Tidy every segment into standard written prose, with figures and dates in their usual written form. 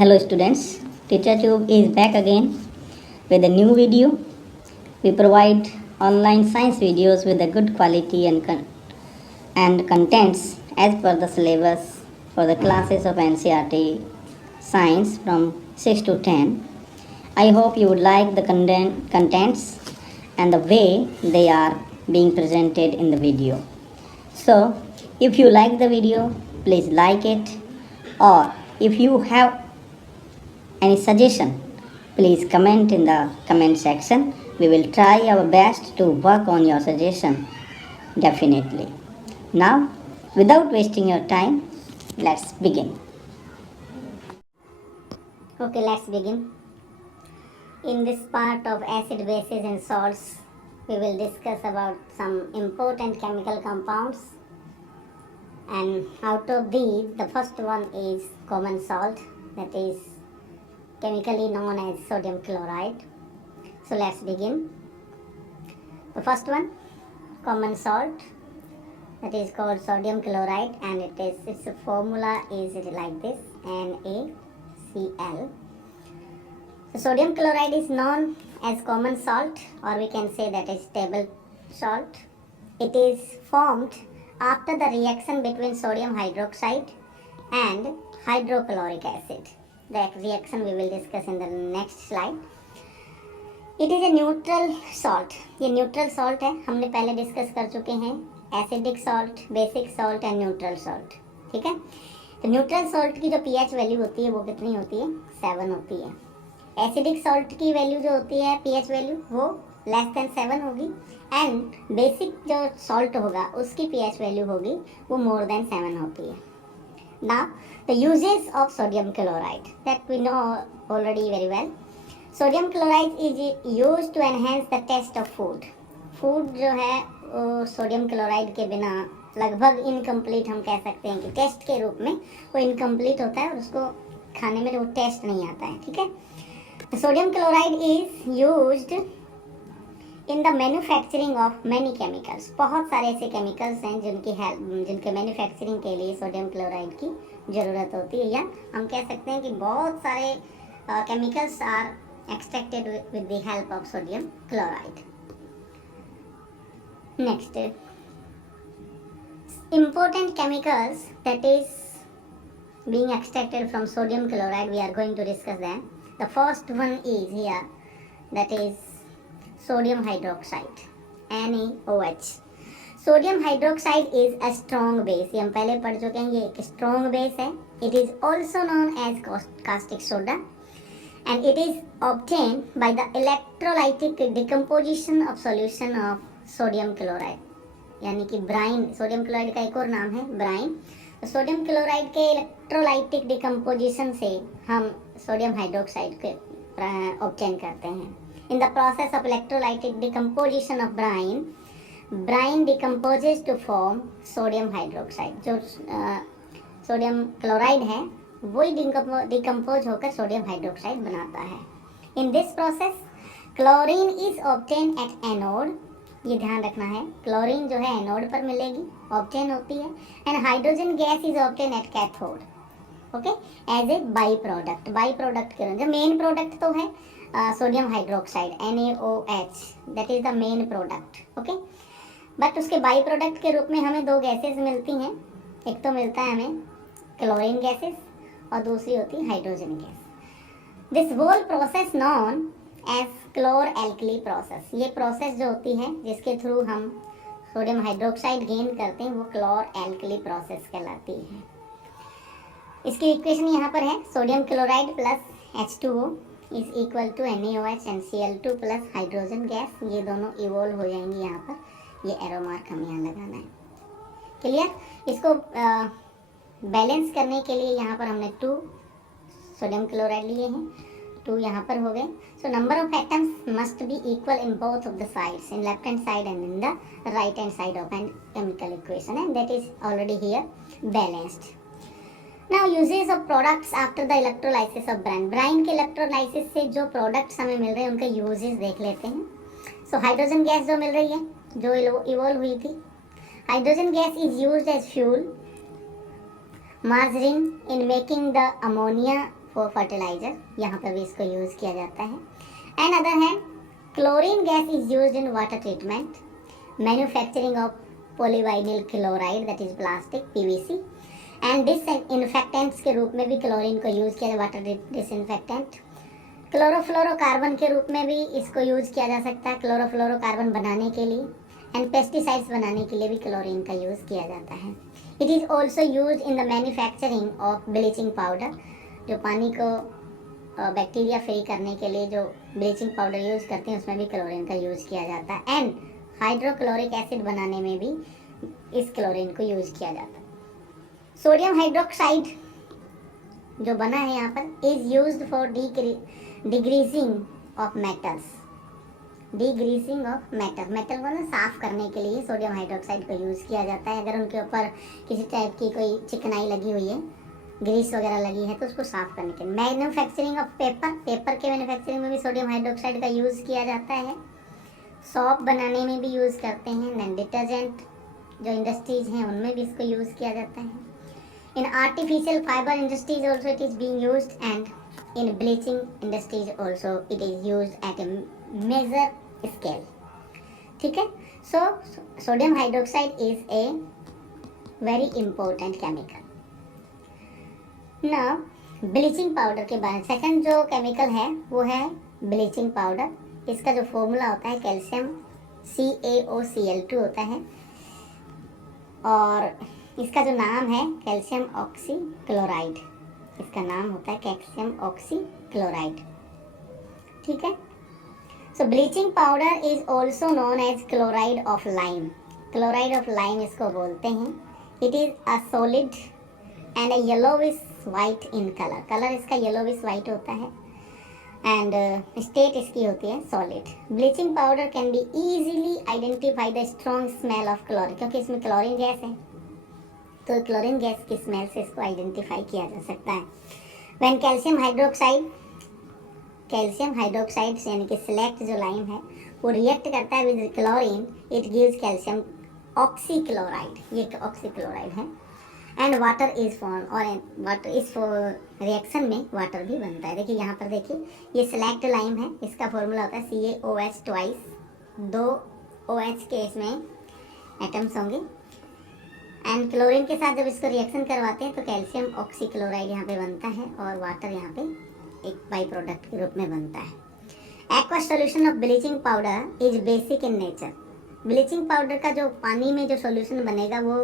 Hello students, Teacher Tube is back again with a new video. We provide online science videos with a good quality and contents as per the syllabus for the classes of NCERT science from 6 to 10. I hope you would like the contents and the way they are being presented in the video. So if you like the video, please like it, or if you have any suggestion, please comment in the comment section. We will try our best to work on your suggestion, definitely. Now, without wasting your time, let's begin. Okay, let's begin. In this part of acid, bases and salts, we will discuss about some important chemical compounds, and out of these, the first one is common salt, that is chemically known as sodium chloride. So let's begin. The first one, common salt, that is called sodium chloride, and its formula is like this, NaCl. So sodium chloride is known as common salt, or we can say that is table salt. It is formed after the reaction between sodium hydroxide and hydrochloric acid. The reaction we will discuss in the next slide. It is a neutral salt. ये neutral salt है, हमने पहले discuss कर चुके हैं acidic salt, basic salt and neutral salt. ठीक है, तो न्यूट्रल सॉल्ट की जो पीएच वैल्यू होती है वो कितनी होती है? 7 होती है. एसिडिक सॉल्ट की वैल्यू जो होती है पीएच वैल्यू वो लेस देन 7 होगी, एंड बेसिक जो सॉल्ट होगा उसकी पीएच वैल्यू होगी वो मोर देन 7 होती है. Now, the uses of sodium chloride that we know already very well. Sodium chloride is used to enhance the taste of food. Food जो है सोडियम क्लोराइड के बिना लगभग इनकम्प्लीट हम कह सकते हैं कि टेस्ट के रूप में वो इनकम्प्लीट होता है और उसको खाने में वो टेस्ट नहीं आता है. ठीक है, sodium chloride is used in the manufacturing of many chemicals. बहुत सारे ऐसे केमिकल्स हैं जिनके मैन्युफैक्चरिंग के लिए सोडियम क्लोराइड की ज़रूरत होती है, या हम कह सकते हैं कि बहुत सारे chemicals are extracted with the help of sodium chloride. Next, important chemicals that is being extracted from sodium chloride, we are going to discuss them. The first one is here, that is sodium hydroxide, NaOH. Sodium hydroxide is a strong base. ये हम पहले पढ़ चुके हैं, ये एक strong base है. It is also known as caustic soda, and it is obtain by the electrolytic decomposition of solution of sodium chloride, यानी कि ब्राइन. सोडियम क्लोराइड का एक और नाम है ब्राइन. तो सोडियम क्लोराइड के इलेक्ट्रोलाइटिक डिकम्पोजिशन से हम सोडियम हाइड्रोक्साइड के ऑब्टेन करते हैं. In the process of electrolytic decomposition of brine decomposes to form sodium hydroxide. जो सोडियम क्लोराइड है वही डिकम्पोज होकर सोडियम हाइड्रोक्साइड बनाता है. In this process chlorine is obtain at anode. ये ध्यान रखना है, क्लोरीन जो है एनोड पर मिलेगी, ऑब्टेन होती है, and hydrogen gas is obtain at cathode. Okay, as a by product. By product के जो मेन प्रोडक्ट तो है sodium hydroxide NaOH, that is the main product. Okay, but उसके बाई प्रोडक्ट के रूप में हमें दो गैसेस मिलती हैं. एक तो मिलता है हमें क्लोरीन गैसेस और दूसरी होती है hydrogen gas. This whole process known as chlor alkali process. ये प्रोसेस जो होती है जिसके थ्रू हम सोडियम हाइड्रोक्साइड गेन करते हैं वो क्लोर एल्कली प्रोसेस कहलाती है. इसकी इक्वेशन यहाँ पर है, sodium chloride plus H2O is equal to NaOH and Cl2 plus hydrogen gas. ये दोनों इवोल्व हो जाएंगी यहाँ पर. ये एरो मार्क हमें यहाँ लगाना है. क्लियर? इसको बैलेंस करने के लिए यहाँ पर हमने 2 सोडियम क्लोराइड लिए हैं, 2 यहाँ पर हो गए. So number of atoms must be equal in both of the sides, in left hand side and in the right hand side of an chemical equation, and that is already here balanced. Now uses of products after the electrolysis of brine. Brine के electrolysis से जो products हमें मिल रहे हैं उनके uses देख लेते हैं. सो हाइड्रोजन गैस जो मिल रही है, जो इवॉल्व हुई थी, hydrogen gas is used as fuel. margarine in making the ammonia for fertilizer, यहाँ पर भी इसको यूज़ किया जाता है। And other hand chlorine gas is used in water treatment, manufacturing of polyvinyl chloride that is plastic PVC, and disinfectants के रूप में भी क्लोरीन को यूज़ किया जाता है, वाटर डिसइंफेक्टेंट। क्लोरोफ्लोरोकार्बन के रूप में भी इसको यूज़ किया जा सकता है, क्लोरोफ्लोरोकार्बन बनाने के लिए। एंड पेस्टिसाइड्स बनाने के लिए भी क्लोरीन का यूज़ किया जाता है। It is also use in the manufacturing of bleaching powder, जो पानी को बैक्टीरिया फ्री करने के लिए जो ब्लीचिंग पाउडर यूज़ करते हैं उसमें भी क्लोरीन का यूज़ किया जाता है। एंड हाइड्रोक्लोरिक एसिड बनाने में भी इस क्लोरीन को यूज़ किया जाता है। सोडियम हाइड्रोक्साइड जो बना है यहाँ पर is used for degreasing of metals, degreasing of metal, metal को ना साफ करने के लिए सोडियम हाइड्रोक्साइड को यूज़ किया जाता है। अगर उनके ऊपर किसी टाइप की कोई चिकनाई लगी हुई है, ग्रीस वगैरह लगी है, तो उसको साफ करने के लिए। मैन्युफैक्चरिंग ऑफ पेपर, पेपर के मैन्युफैक्चरिंग में भी सोडियम हाइड्रोक्साइड का यूज़ किया जाता है। सॉप बनाने में भी यूज़ करते हैं। देन डिटर्जेंट जो इंडस्ट्रीज हैं उनमें भी इसको यूज़ किया जाता है। In artificial fibre industries also it is being used, and in bleaching industries also it is used at a major scale. ठीक है, so sodium hydroxide is a very important chemical. ना ब्लीचिंग पाउडर के बाद second जो chemical है वो है bleaching powder. इसका जो फॉर्मूला होता है कैल्शियम CaOCl2 होता है, और इसका जो नाम है कैल्शियम ऑक्सी क्लोराइड, इसका नाम होता है कैल्शियम ऑक्सी क्लोराइड। ठीक है, so bleaching powder is also known as chloride of lime, chloride of lime इसको बोलते हैं। It is a solid and a yellowish white in color, colour इसका yellowish white होता है, एंड स्टेट इसकी होती है solid. Bleaching powder can be easily identify the strong smell of chlorine, क्योंकि इसमें क्लोरीन गैस है, तो क्लोरीन गैस की स्मेल से इसको आइडेंटिफाई किया जा सकता है। व्हेन कैल्शियम हाइड्रोक्साइड यानी कि सिलेक्ट जो लाइम है वो रिएक्ट करता है with chlorine, it gives calcium oxychloride, ये ऑक्सीक्लोराइड है। एंड वाटर इज फॉर्म, और वाटर इस रिएक्शन में वाटर भी बनता है। देखिए यहाँ पर देखिए ये सिलेक्ट लाइम है, इसका फॉर्मूला होता है CaOH ट्वाइस, 2 OH के इसमें एटम्स होंगे, एंड क्लोरीन के साथ जब इसको रिएक्शन करवाते हैं तो कैल्शियम ऑक्सीक्लोराइड यहाँ पे बनता है, और वाटर यहाँ पे एक बाई प्रोडक्ट के रूप में बनता है। Aqua solution of bleaching powder is basic in nature, bleaching powder का जो पानी में जो सॉल्यूशन बनेगा वो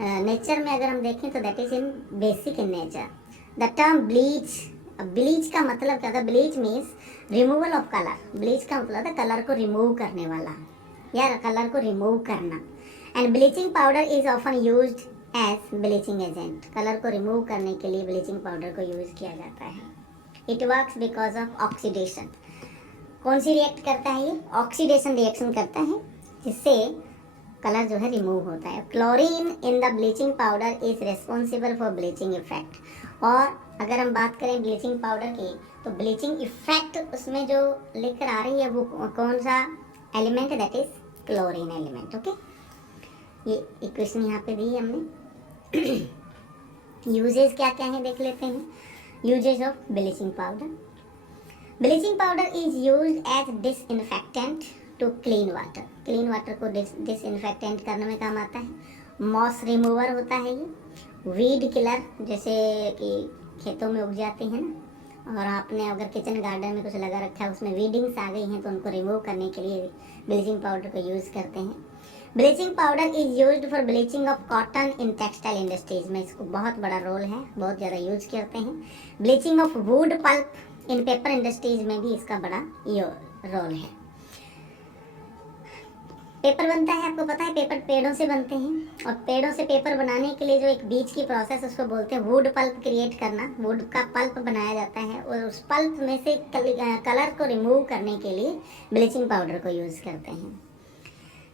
नेचर में अगर हम देखें तो that is in basic in nature. The term bleach, bleach का मतलब क्या था? Bleach means removal of colour, bleach का मतलब है कलर को रिमूव करने वाला या कलर को रिमूव करना। And bleaching powder is often used as bleaching agent, colour को रिमूव करने के लिए ब्लीचिंग पाउडर को यूज किया जाता है। It works because of oxidation, कौन सी रिएक्ट करता है ये? ऑक्सीडेशन रिएक्शन करता है, जिससे कलर जो है रिमूव होता है। Chlorine in the bleaching powder is responsible for bleaching effect, और अगर हम बात करें ब्लीचिंग पाउडर की तो ब्लीचिंग इफेक्ट उसमें जो लिख कर आ रही है वो कौन सा एलिमेंट है? That is chlorine element. Okay, ये इक्वेशन यहाँ पे दी है हमने। यूजेस क्या क्या है देख लेते हैं। Uses of bleaching powder, bleaching powder is used as disinfectant to clean water, clean water को डिसइंफेक्टेंट करने में काम आता है। मॉस रिमूवर होता है ये, वीड किलर, जैसे कि खेतों में उग जाते हैं ना, और आपने अगर किचन गार्डन में कुछ लगा रखा है उसमें वीडिंग्स आ गई हैं तो उनको रिमूव करने के लिए ब्लीचिंग पाउडर को यूज़ करते हैं। Bleaching powder is used for bleaching of cotton in textile industries में इसको बहुत बड़ा रोल है, बहुत ज़्यादा यूज करते हैं। Bleaching of wood pulp in paper industries में भी इसका बड़ा रोल है। पेपर बनता है, आपको पता है पेपर पेड़ों से बनते हैं, और पेड़ों से पेपर बनाने के लिए जो एक बीज की प्रोसेस उसको बोलते हैं वुड पल्प क्रिएट करना, वुड का पल्प बनाया जाता है, और उस पल्प में से कलर को रिमूव करने के लिए ब्लीचिंग पाउडर को यूज़ करते हैं।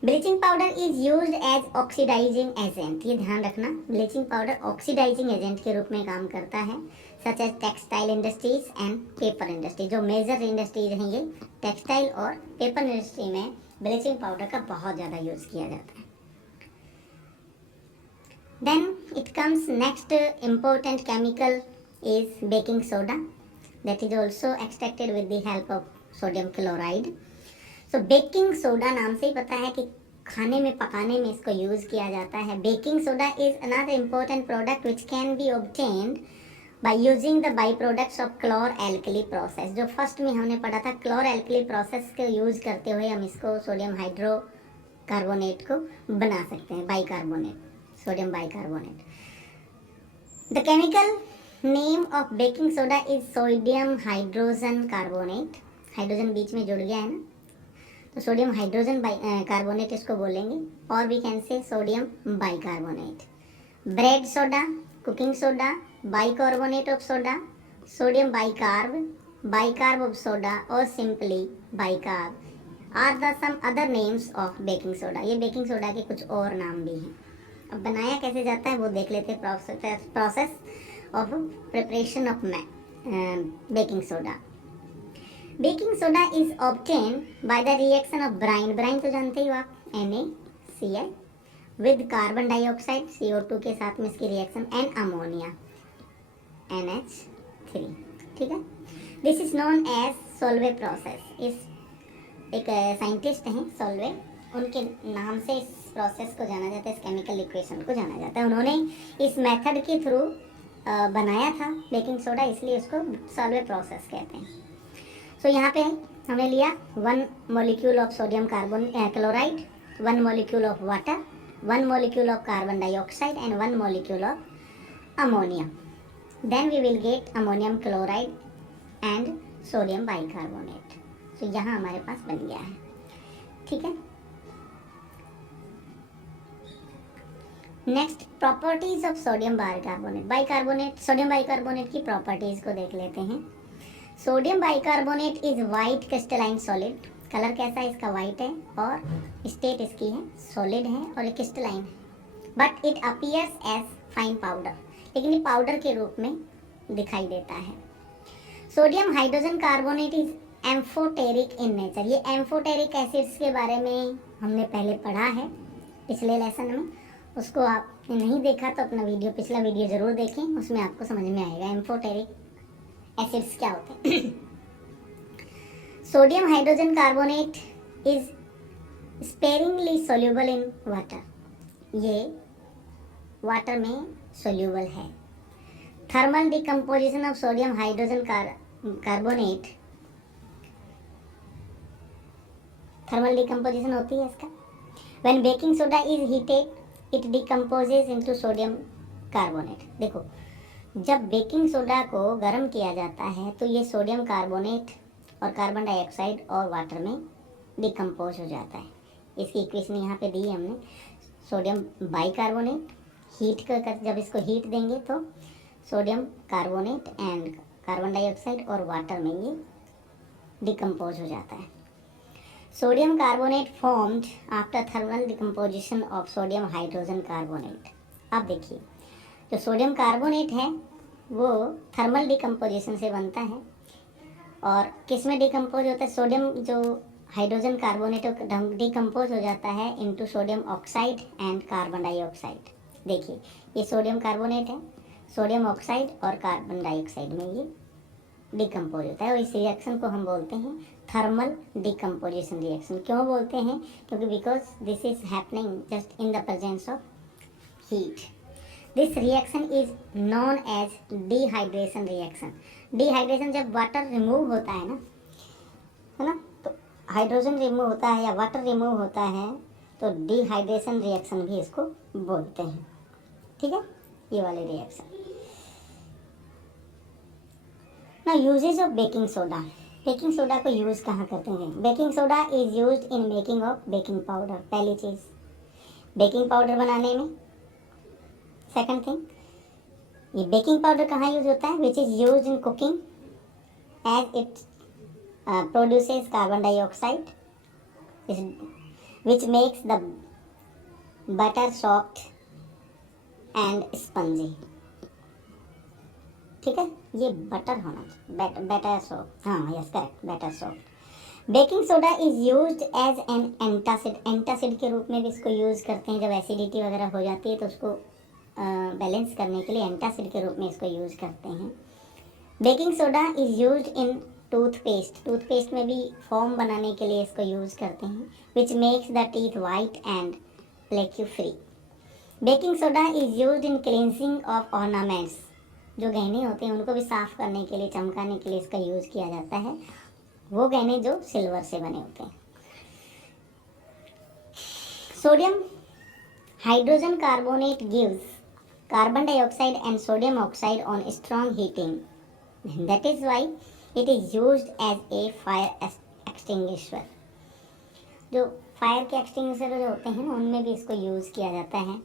Bleaching powder is used as oxidising agent, ये ध्यान रखना, ब्लीचिंग पाउडर ऑक्सीडाइजिंग एजेंट के रूप में काम करता है, such as textile industries and paper industry. जो मेजर इंडस्ट्रीज हैं ये टेक्सटाइल और पेपर इंडस्ट्री में ब्लीचिंग पाउडर का बहुत ज़्यादा यूज़ किया जाता है। Then it comes next important chemical is baking soda, that is also extracted with the help of sodium chloride. So baking soda नाम से ही पता है कि खाने में पकाने में इसको यूज़ किया जाता है. Baking soda is another important product which can be obtained by using the by products of chlor alkali process. जो फर्स्ट में हमने पढ़ा था, क्लोर एल्कली प्रोसेस को यूज़ करते हुए हम इसको सोडियम हाइड्रोकार्बोनेट को बना सकते हैं, bicarbonate, sodium bicarbonate. The chemical name of baking soda is sodium hydrogen carbonate. Hydrogen बीच में जुड़ गया है ना, तो सोडियम हाइड्रोजन कार्बोनेट इसको बोलेंगे, और we can say sodium bicarbonate. Bread soda, cooking soda, bicarbonate of soda, sodium bicarb of soda, और simply bicarb are the some other names of baking soda. ये बेकिंग सोडा के कुछ और नाम भी हैं. अब बनाया कैसे जाता है वो देख लेते हैं. Process of preparation of baking soda. Baking soda is obtain by the reaction of brine. Brine तो जानते ही हो आप, NaCl with carbon dioxide CO2 के साथ में इसकी रिएक्शन, एंड अमोनिया NH3. ठीक है, this is known as Solvay process. इस एक साइंटिस्ट हैं सोल्वे, उनके नाम से इस प्रोसेस को जाना जाता है, इस केमिकल इक्वेशन को जाना जाता है. उन्होंने इस मेथड के थ्रू बनाया था बेकिंग सोडा, इसलिए उसको सोल्वे प्रोसेस कहते हैं. सो यहाँ पे हमने लिया 1 molecule of sodium chloride, 1 molecule of water, 1 molecule of carbon dioxide and 1 molecule of ammonia. Then we will get ammonium chloride and sodium bicarbonate. So यहाँ हमारे पास बन गया है. ठीक है, next properties of sodium bicarbonate. Sodium bicarbonate की properties को देख लेते हैं. Sodium bicarbonate is white crystalline solid. Colour कैसा है इसका? वाइट है, और स्टेट इसकी है सॉलिड है, और एक क्रिस्टलाइन है. But it appears as fine powder, लेकिन ये पाउडर के रूप में दिखाई देता है. Sodium hydrogen carbonate is amphoteric in nature. ये एम्फोटेरिक एसिड्स के बारे में हमने पहले पढ़ा है पिछले लेसन में. उसको आपने नहीं देखा तो अपना पिछला वीडियो ज़रूर देखें, उसमें आपको समझ में आएगा एम्फोटेरिक एसिड्स क्या होते हैं. Sodium hydrogen carbonate is sparingly soluble in water. ये वाटर में सोल्यूबल है. Thermal decomposition of sodium hydrogen carbonate, thermal decomposition होती है इसका. When baking soda is heated it decomposes into sodium carbonate. देखो, जब बेकिंग सोडा को गर्म किया जाता है तो ये सोडियम कार्बोनेट और कार्बन डाइऑक्साइड और वाटर में डिकम्पोज हो जाता है. इसकी इक्वेशन यहाँ पे दी है हमने. सोडियम बाइकार्बोनेट हीट कर, जब इसको हीट देंगे तो sodium carbonate and carbon dioxide और वाटर में ये डिकम्पोज हो जाता है. Sodium carbonate formed after thermal decomposition of sodium hydrogen carbonate. अब देखिए, जो सोडियम कार्बोनेट है वो थर्मल डिकम्पोजिशन से बनता है, और किस में डिकम्पोज होता है? सोडियम जो हाइड्रोजन कार्बोनेट डिकम्पोज हो जाता है into sodium oxide and carbon dioxide. देखिए, ये सोडियम कार्बोनेट है, सोडियम ऑक्साइड और कार्बन डाइऑक्साइड में ये डिकम्पोज होता है, और इस रिएक्शन को हम बोलते हैं थर्मल डिकम्पोजिशन रिएक्शन. क्यों बोलते हैं? क्योंकि because this is happening just in the presence of heat. This reaction is known as dehydration reaction. Dehydration जब वाटर रिमूव होता है ना, तो हाइड्रोजन रिमूव होता है या वाटर रिमूव होता है, तो डिहाइड्रेशन रिएक्शन भी इसको बोलते हैं. ठीक है, ये वाले रिएक्शन. ना uses of baking soda. Baking soda को यूज़ कहाँ करते हैं? Baking soda is used in making of baking powder. पहली चीज़ बेकिंग पाउडर बनाने में. सेकंड थिंग, ये बेकिंग पाउडर कहाँ यूज होता है? Which is use in cooking as it produces carbon dioxide which makes the butter soft and spongy. ठीक है, ये बटर होना चाहिए, बैटर सॉफ्ट. हाँ, yes correct, batter soft. Baking soda is used as an antacid. Antacid के रूप में भी इसको यूज़ करते हैं. जब एसिडिटी वगैरह हो जाती है तो उसको बैलेंस करने के लिए एंटासिड के रूप में इसको यूज़ करते हैं. Baking soda is used in toothpaste में भी फॉर्म बनाने के लिए इसको यूज़ करते हैं, which makes the teeth white and plaque free. Baking soda is used in cleansing of ornaments, जो गहने होते हैं उनको भी साफ करने के लिए, चमकाने के लिए इसका यूज़ किया जाता है, वो गहने जो सिल्वर से बने होते हैं। Sodium hydrogen carbonate gives carbon dioxide and sodium oxide on strong heating, that is why it is used as a fire extinguisher. जो फायर के एक्सटिंग्विशर जो होते हैं ना, उनमें भी इसको यूज़ किया जाता है।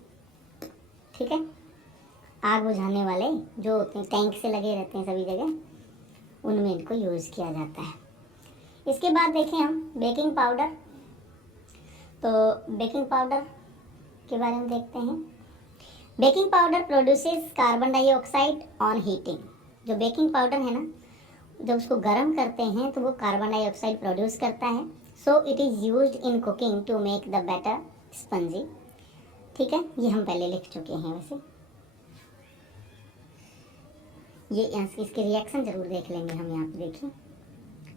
ठीक है, आग बुझाने वाले जो होते हैं, टैंक से लगे रहते हैं सभी जगह, उनमें इनको यूज़ किया जाता है। इसके बाद देखें हम बेकिंग पाउडर। तो बेकिंग पाउडर के बारे में देखते हैं। Baking powder produces carbon dioxide on heating. जो बेकिंग पाउडर है ना, जब उसको गर्म करते हैं तो वो कार्बन डाइऑक्साइड प्रोड्यूस करता है। So it is used in cooking to make the batter spongy. ठीक है, ये हम पहले लिख चुके हैं। वैसे ये इसके रिएक्शन जरूर देख लेंगे हम। यहाँ पे देखिए,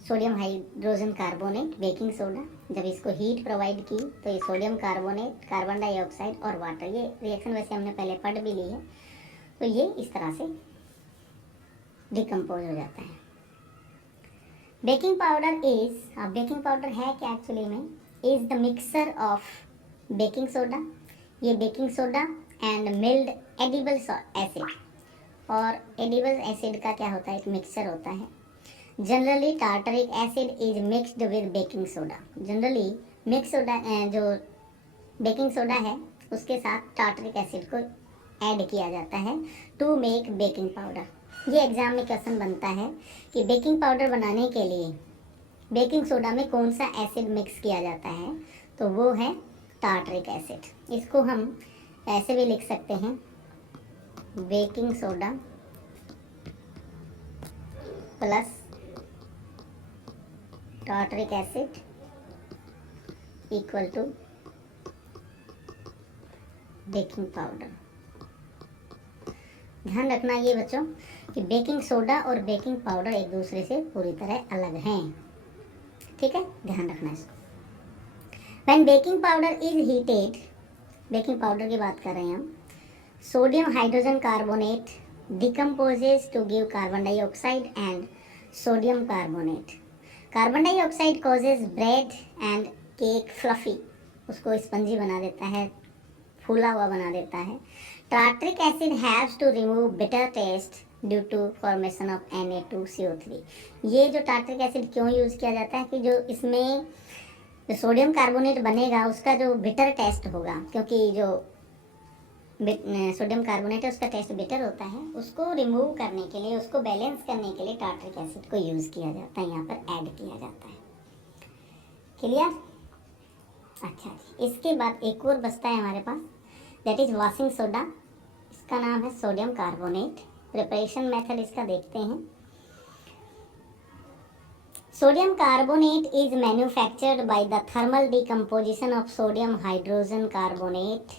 sodium hydrogen carbonate, baking soda, जब इसको हीट प्रोवाइड की तो ये सोडियम कार्बोनेट, कार्बन डाइऑक्साइड और वाटर, ये रिएक्शन वैसे हमने पहले पढ़ भी ली है। तो ये इस तरह से डिकम्पोज हो जाता है। बेकिंग पाउडर इज, अब बेकिंग पाउडर है क्या एक्चुअली में, is the mixer of baking soda, ये baking soda and mild edible acid, और एडिबल एसिड का क्या होता है, एक मिक्सचर होता है। Generally tartaric acid is mixed with baking soda. Generally mix soda, जो बेकिंग सोडा है उसके साथ टार्टरिक एसिड को ऐड किया जाता है टू मेक बेकिंग पाउडर। ये एग्जाम में क्वेश्चन बनता है कि बेकिंग पाउडर बनाने के लिए बेकिंग सोडा में कौन सा एसिड मिक्स किया जाता है, तो वो है टार्टरिक एसिड। इसको हम ऐसे भी लिख सकते हैं, baking soda plus tartaric acid equal to baking powder. ध्यान रखना ये बच्चों कि बेकिंग सोडा और बेकिंग पाउडर एक दूसरे से पूरी तरह अलग हैं। ठीक है, ध्यान रखना इसको। When baking powder is heated, baking powder की बात कर रहे हैं हम, sodium hydrogen carbonate decomposes to give carbon dioxide and sodium carbonate. Carbon dioxide causes bread and cake fluffy, उसको स्पंजी बना देता है, फूला हुआ बना देता है। Tartaric acid haves to remove bitter taste due to formation of Na2CO3। ये जो टार्टरिक एसिड क्यों यूज़ किया जाता है कि जो इसमें जो सोडियम कार्बोनेट बनेगा उसका जो बिटर टेस्ट होगा, क्योंकि जो सोडियम कार्बोनेट है उसका टेस्ट बिटर होता है, उसको रिमूव करने के लिए, उसको बैलेंस करने के लिए टार्टरिक एसिड को यूज़ किया जाता है, यहाँ पर ऐड किया जाता है। क्लियर? अच्छा जी, इसके बाद एक और बचता है हमारे पास, दैट इज वॉशिंग सोडा। इसका नाम है सोडियम कार्बोनेट। प्रिपरेशन मेथड इसका देखते हैं। Sodium carbonate is manufactured by the thermal decomposition of sodium hydrogen carbonate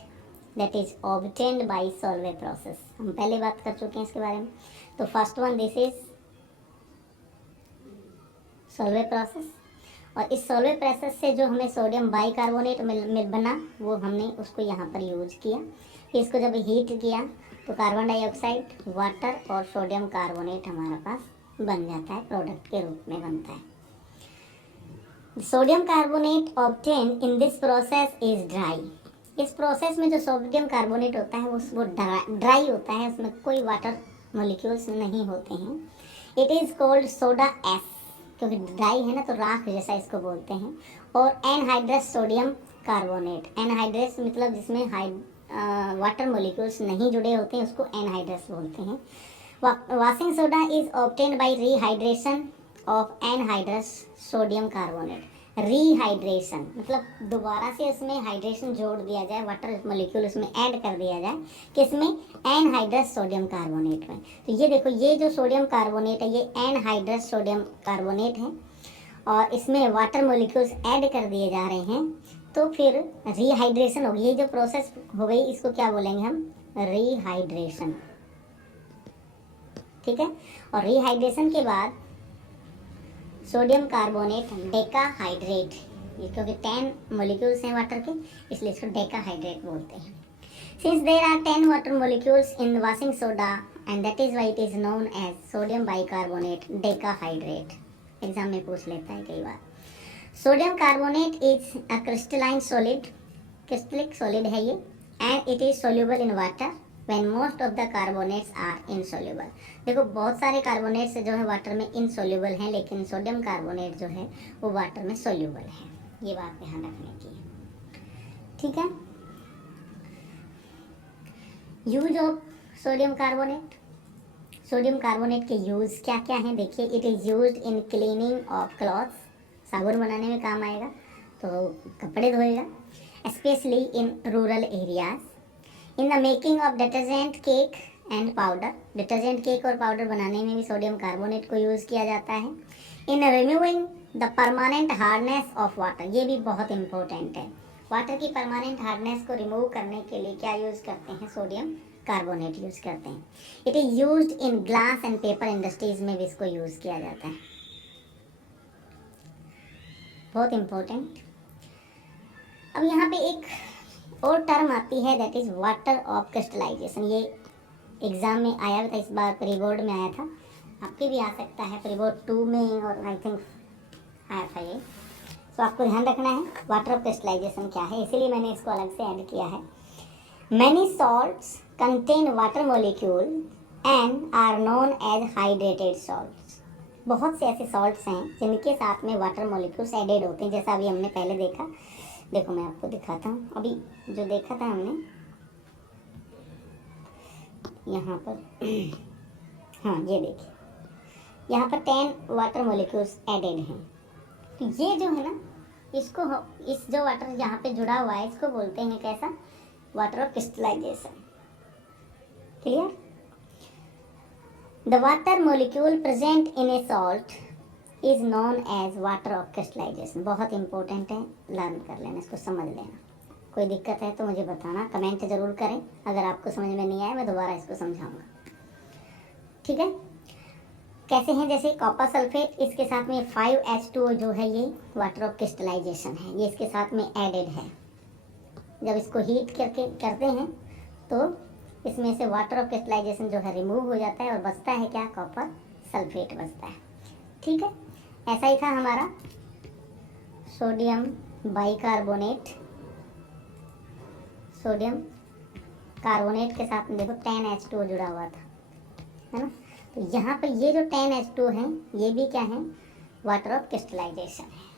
that is obtained by Solvay process. हम पहले बात कर चुके हैं इसके बारे में। तो first one this is Solvay process, और इस सॉल्वे प्रोसेस से जो हमें सोडियम बाइकार्बोनेट मिल बना, वो हमने उसको यहाँ पर यूज किया। फिर इसको जब हीट किया तो कार्बन डाइऑक्साइड, वाटर और सोडियम कार्बोनेट हमारे पास बन जाता है, प्रोडक्ट के रूप में बनता है। Sodium carbonate obtain in this process is dry. इस प्रोसेस में जो सोडियम कार्बोनेट होता है वो ड्राई होता है, उसमें कोई वाटर मॉलिक्यूल्स नहीं होते हैं। It is called soda S, क्योंकि ड्राई है ना तो राख जैसा इसको बोलते हैं। और एनहाइड्रस सोडियम कार्बोनेट, एनहाइड्रस मतलब जिसमें वाटर मॉलिक्यूल्स नहीं जुड़े होते हैं, उसको एनहाइड्रस बोलते हैं। Washing soda is obtained by rehydration of anhydrous sodium carbonate. Rehydration मतलब दोबारा से उसमें हाइड्रेशन जोड़ दिया जाए, वाटर मॉलिक्यूल उसमें ऐड कर दिया जाए, किसमें, एनहाइड्रस सोडियम कार्बोनेट में। तो ये देखो, ये जो सोडियम कार्बोनेट है ये एनहाइड्रस सोडियम कार्बोनेट है, और इसमें वाटर मॉलिक्यूल्स ऐड कर दिए जा रहे हैं, तो फिर रीहाइड्रेशन होगी। ये जो प्रोसेस हो गई इसको क्या बोलेंगे हम, रीहाइड्रेशन। ठीक है। और रिहाइड्रेशन के बाद सोडियम कार्बोनेट डेकाहाइड्रेट, ये क्योंकि 10 मॉलिक्यूल्स हैं वाटर के इसलिए इसको डेकाहाइड्रेट बोलते हैं। Since there are 10 water molecules in washing soda and that is why it is known as sodium bicarbonate decahydrate. Exam में पूछ लेता है कई बार। Sodium carbonate is a crystalline solid, crystallic solid है ये, and it is soluble in water when most of the carbonates are insoluble. देखो बहुत सारे कार्बोनेट्स जो है वाटर में इनसोल्यूबल हैं, लेकिन सोडियम कार्बोनेट जो है वो वाटर में सोल्यूबल है। ये बात ध्यान रखने की है, ठीक है। Use of sodium carbonate, sodium carbonate के यूज क्या क्या हैं देखिए। It is used in cleaning of clothes, साबुन बनाने में काम आएगा तो कपड़े धोएगा, specially in rural areas. In the making of detergent cake and powder, detergent cake और पाउडर बनाने में भी सोडियम कार्बोनेट को यूज़ किया जाता है। इन removing the permanent hardness of water, ये भी बहुत इंपॉर्टेंट है। वाटर की परमानेंट हार्डनेस को रिमूव करने के लिए क्या यूज़ करते हैं, सोडियम कार्बोनेट यूज़ करते हैं। It is used in glass and paper industries में भी इसको यूज़ किया जाता है, बहुत इम्पोर्टेंट। अब यहाँ पे एक और टर्म आती है that is water of crystallisation. ये एग्ज़ाम में आया था, इस बार प्री बोर्ड में आया था, आपके भी आ सकता है प्री बोर्ड 2 में, और आई थिंक आया था ये। तो आपको ध्यान रखना है वाटर ऑफ क्रिस्टलाइजेशन क्या है, इसीलिए मैंने इसको अलग से ऐड किया है। Many salts contain water molecule and are known as hydrated salts. बहुत से ऐसे सॉल्ट्स हैं जिनके साथ में वाटर मॉलिक्यूल्स एडेड होते हैं, जैसा अभी हमने पहले देखा। देखो मैं आपको दिखाता हूँ, अभी जो देखा था हमने यहाँ पर हाँ ये देखिए, यहाँ पर 10 वाटर मॉलिक्यूल्स एडेड हैं। तो ये जो है ना, इसको इस जो वाटर यहाँ पे जुड़ा हुआ है इसको बोलते हैं कैसा, water of crystallisation. Clear? The water molecule present in a salt is known as water of crystallisation. बहुत इंपॉर्टेंट है, लर्न कर लेना, इसको समझ लेना। कोई दिक्कत है तो मुझे बताना, कमेंट जरूर करें। अगर आपको समझ में नहीं आया मैं दोबारा इसको समझाऊंगा, ठीक है। कैसे हैं, जैसे कॉपर सल्फेट, इसके साथ में 5H2O जो है ये वाटर ऑफ क्रिस्टलाइजेशन है, ये इसके साथ में एडेड है। जब इसको हीट करके करते हैं तो इसमें से वाटर ऑफ क्रिस्टलाइजेशन जो है रिमूव हो जाता है और बचता है क्या, कॉपर सल्फेट बचता है, ठीक है। ऐसा ही था हमारा सोडियम बाइकार्बोनेट, सोडियम कार्बोनेट के साथ में देखो 10H2O जुड़ा हुआ था, है ना। तो यहाँ पर ये जो 10H2O है ये भी क्या है, वाटर ऑफ क्रिस्टलाइजेशन है,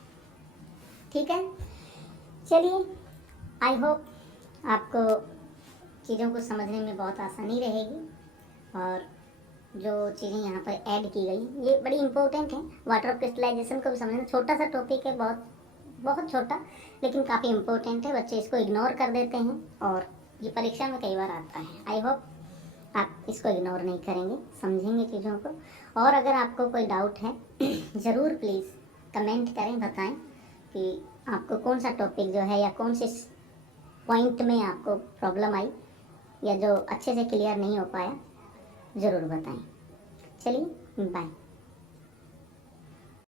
ठीक है। चलिए, आई होप आपको चीज़ों को समझने में बहुत आसानी रहेगी, और जो चीज़ें यहाँ पर ऐड की गई ये बड़ी इंपॉर्टेंट है। वाटर ऑफ क्रिस्टलाइजेशन को भी समझना, छोटा सा टॉपिक है, बहुत बहुत छोटा, लेकिन काफ़ी इंपॉर्टेंट है। बच्चे इसको इग्नोर कर देते हैं और ये परीक्षा में कई बार आता है। आई होप आप इसको इग्नोर नहीं करेंगे, समझेंगे चीज़ों को। और अगर आपको कोई डाउट है ज़रूर प्लीज़ कमेंट करें, बताएं कि आपको कौन सा टॉपिक जो है या कौन से पॉइंट में आपको प्रॉब्लम आई या जो अच्छे से क्लियर नहीं हो पाया, ज़रूर बताएं। चलिए, बाय।